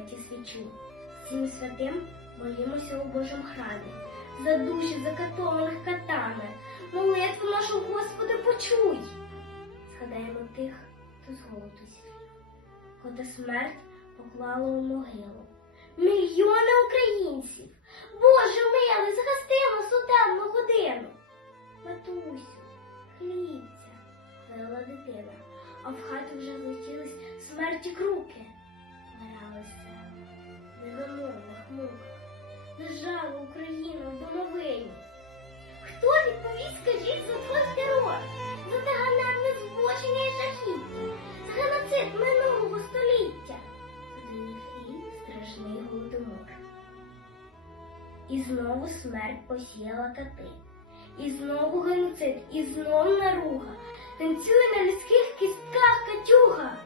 святі свічу. Всім святим молімося у Божому храмі, за душі закатованих катами, молитву нашу, Господи, почуй. Згадаємо тих, хто з голоду звів, кота смерть поклала у могилу. Мільйони українців, Боже милий, згастимо суденну годину. Матусю, хлібця, вела дитина, а в хату вже злетілись смерті круки. І знову смерть посіяла кати. І знову геноцид, і знову наруга. Танцює на людських кістках катюга.